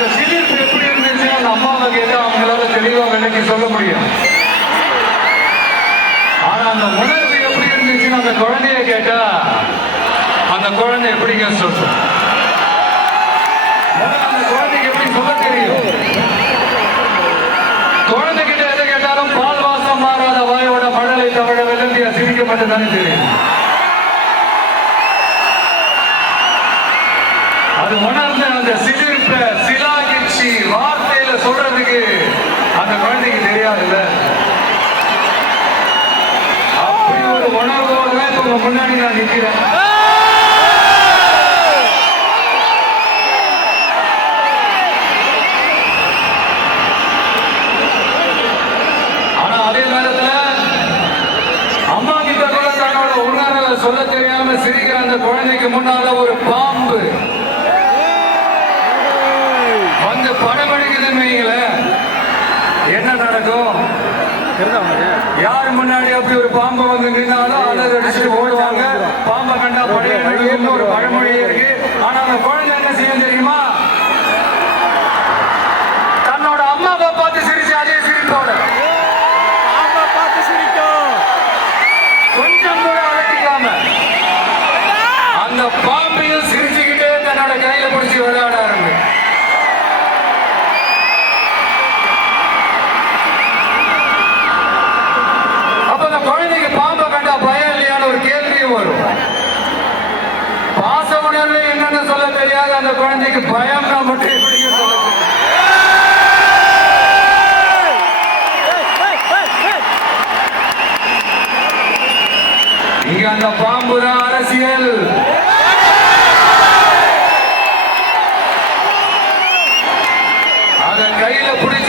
அந்த சிலிர்ப்பு எப்படி இருந்துச்சு அந்த அம்மாவை கேட்டு அவங்களால தெளிவா விலைக்கு சொல்ல முடியும். ஆனா அந்த உணர்வு எப்படி இருந்துச்சுன்னு அந்த குழந்தைய கேட்டா அந்த குழந்தை எப்படிங்க சொல்லும்? அந்த குழந்தைக்கு எப்படி சொல்ல தெரியும்? குழந்தைகிட்ட எதை கேட்டாலும் பால் வாசம் மாறாத வாயோட மழலை தவிர விளம்பிய சிரிக்க மட்டும்தானே தெரியும். அது உணர்ந்த அந்த சிலிர்ப்ப சிலாகிச்சி வார்த்தையில சொல்றதுக்கு அந்த குழந்தைக்கு தெரியாதுல்ல. அப்படி ஒரு உணர்வோடு தான் இப்ப முன்னாடி நான் நிற்கிறேன். ஆனா அதே நேரத்துல அம்மா கிட்ட கூட தன்னோட உணர்வை சொல்ல தெரியாம சிரிக்கிற அந்த குழந்தைக்கு முன்னால ஒரு பாம்பு வந்து படம் எடுக்குதுன்னு வைங்கள, என்ன நடக்கும்? யாரு முன்னாடி அப்படி ஒரு பாம்பை வந்து நின்னாலும் அலர் அடிச்சுட்டு ஓடுவாங்க. பாம்பை கண்டா பழைய ஒரு பழமொழி இருக்கு. ஆனா அந்த குழந்தை என்ன செய்யும் தெரியுமா? தன்னோட அம்மாவை பார்த்து சிரிச்சு அதே சிரிப்போட கொஞ்சம் கூட அலட்டிக்காம அந்த பாம்பையும் சிரிச்சுக்கிட்டே தன்னோட கையில பிடிச்சி விளையாட ஆரம்பி. அப்ப அந்த குழந்தைக்கு பாம்பை கண்டா பயம் இல்லையான ஒரு கேள்வியும் வரும். பாச உணர்வு என்னன்னு சொல்ல தெரியாது அந்த குழந்தைக்கு பயம்னா மட்டும் எப்படி சொல்ல தெரியும்? இங்க அந்த பாம்பு தான் அரசியல். அத கையில பிடி